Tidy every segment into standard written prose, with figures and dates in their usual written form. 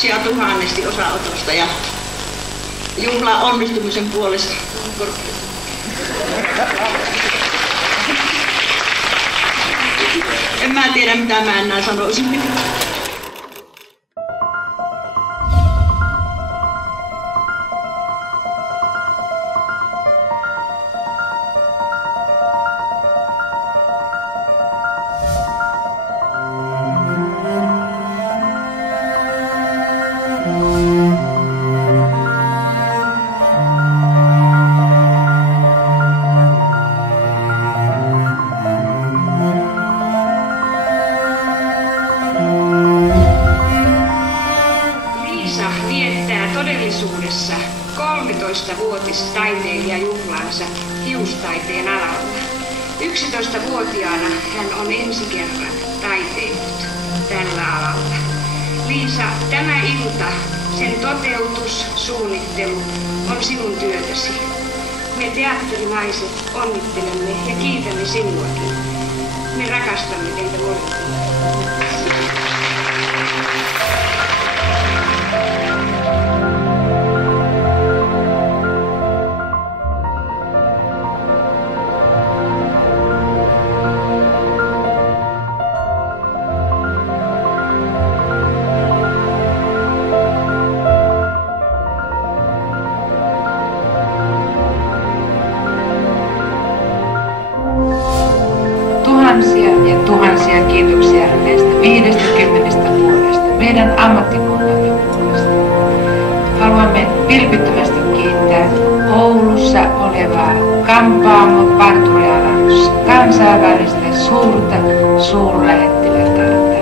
Kiitoksia tuhannesti osanotosta ja juhlan onnistumisen puolesta. En mä tiedä mitä mä enää sanoisin. Viettää todellisuudessa 13-vuotistaiteilijajuhlaansa hiustaiteen alalla. 11-vuotiaana hän on ensi kerran taiteillut tällä alalla. Liisa, tämä ilta, sen toteutus, suunnittelu on sinun työtäsi. Me teatterinaiset onnittelemme ja kiitämme sinuakin. Me rakastamme teitä molempia. Tuhansia ja tuhansia kiitoksia näistä 50 vuodesta meidän ammattikuntamme puolesta. Haluamme vilpittömästi kiittää Oulussa olevaa Kampaamo parturialan kansainvälistä suurta suurlähettilätärtä.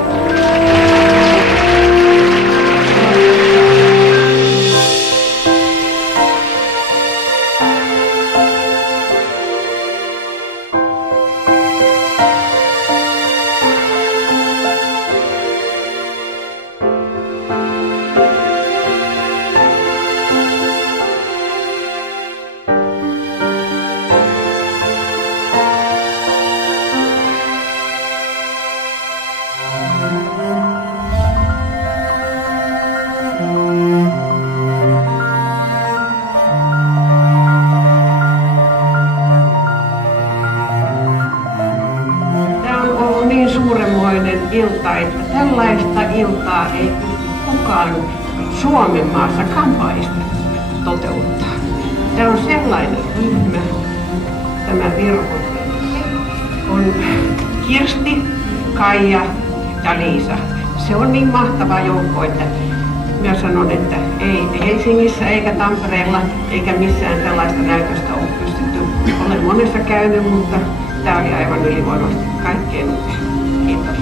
Suuremmoinen ilta, että tällaista iltaa ei kukaan Suomen maassa Kampaista toteuttaa. Tämä on sellainen ryhmä, tämä Virko, on Kirsti, Kaija ja Liisa. Se on niin mahtava joukko, että minä sanon, että ei Helsingissä eikä Tampereella eikä missään sellaista näytöstä ole pystytty. Olen monessa käynyt, mutta tämä oli aivan ylivoimasti kaikkein upea. Kiitos.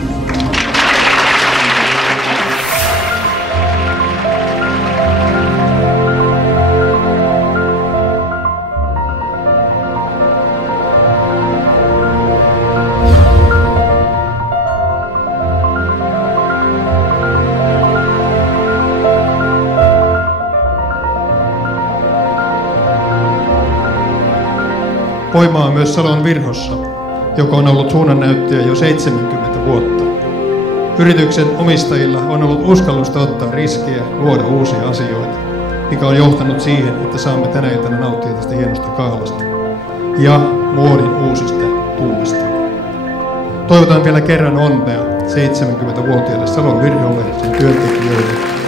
Voimaa on myös Salon Virhossa, joka on ollut suunnannäyttäjä jo 70 vuotta. Yrityksen omistajilla on ollut uskallusta ottaa riskejä, luoda uusia asioita, mikä on johtanut siihen, että saamme tänä iltana nauttia tästä hienosta kahlasta ja muodin uusista tuulista. Toivotan vielä kerran onnea 70-vuotiaalle Salon Virholle, sen työntekijöille